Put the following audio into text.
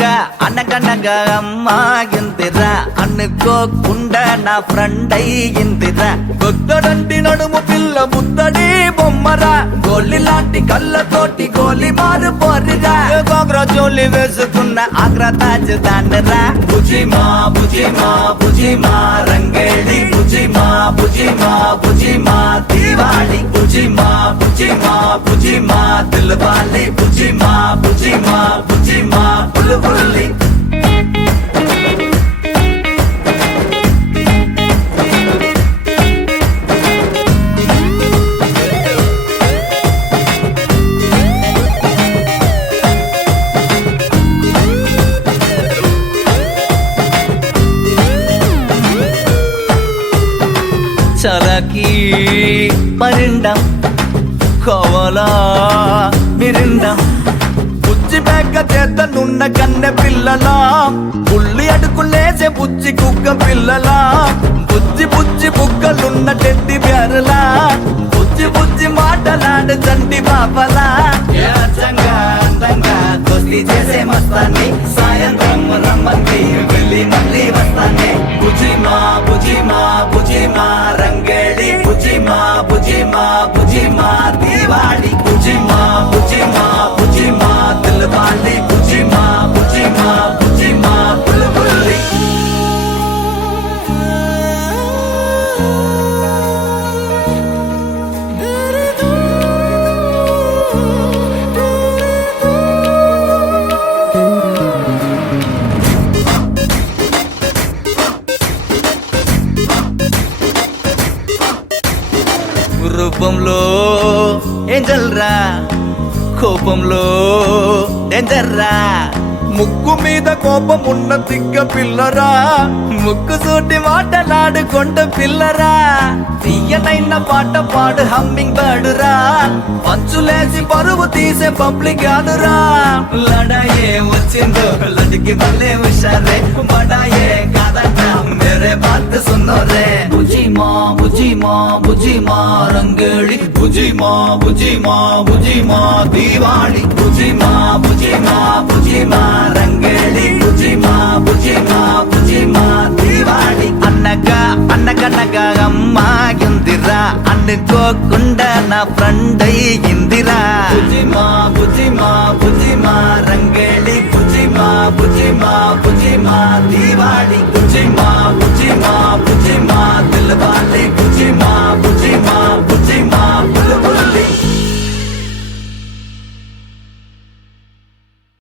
అనగా అనగనగా అమ్మాయిందిరా అనుకోకుండా నా ఫ్రెండ్ అయ్యిందిరా గొద్దడంటి నడుము పిల్ల ముద్దడి బొమ్మరా గోలి లాంటి కళ్ళతోటి గోలి మారు పోరిరా గోగ్రా జోలి వేసుకున్న ఆగ్రా తాజ్ దాన్నరా బుజిమా బుజిమా బుజిమా రంగేళి బుజిమా బుజిమా బుజిమా దీవాళి బుజిమా బుజిమా బుజిమా దిల్వాలి బుజిమా బుజిమా బుజిమా బుల్బుల్లి చలకి పరిండం కోవలా మిరిండం బుజ్జి బెక్క చేతనున్న కన్నె పిల్లలా పుల్లి అడుకులేసే బుజ్జి కుక్క పిల్లలా బుజ్జి బుజ్జి బుగ్గలున్న టెడ్డి బేరలా బుజ్జి బుజ్జి మాటలాడు చంటి పాపలా అందంగా అందంగా దోస్తి చేసే మస్తాన్ని సాయంత్రం రమ్మంది వెళ్ళి మళ్ళీ వస్తానే బుజిమా బుజిమా బుజిమా రంగేళి బుజిమా బుజిమా బుజిమా దీవాళి బుజిమా బుజిమా బుజిమా దిల్వాలి బుజిమా బుజిమా బుజిమా బుల్బుల్లి రూపంలో ఏంజల్ రా కోపంలో డేంజర్ రా ముక్కు మీద కోపం ఉన్న తిక్క పిల్లరా ముక్కు సూటి మాటలాడుకొండ పిల్లరా తీయనైన పాట పాడు హమ్మింగ్ బర్డ్ రా పంచులేసి పరువు తీసే పబ్లిక్ ఆడురా లడాయే వచ్చిందో లడికి మళ్ళీ హుషారే బడాయే కాదంట మేరే బాత్ సున్నో రే బుజిమా బుజిమా బుజిమా రంగేళి బుజిమా బుజిమా బుజిమా దీవాళి బుజిమా బుజిమా బుజిమా రంగేళి బుజిమా బుజిమా బుజిమా దీవాళి అనగా అనగనగా అమ్మాయిందిరా అనుకోకుండా నా ఫ్రెండ్ అయ్యిందిరా బుజిమా బుజిమా బుజిమా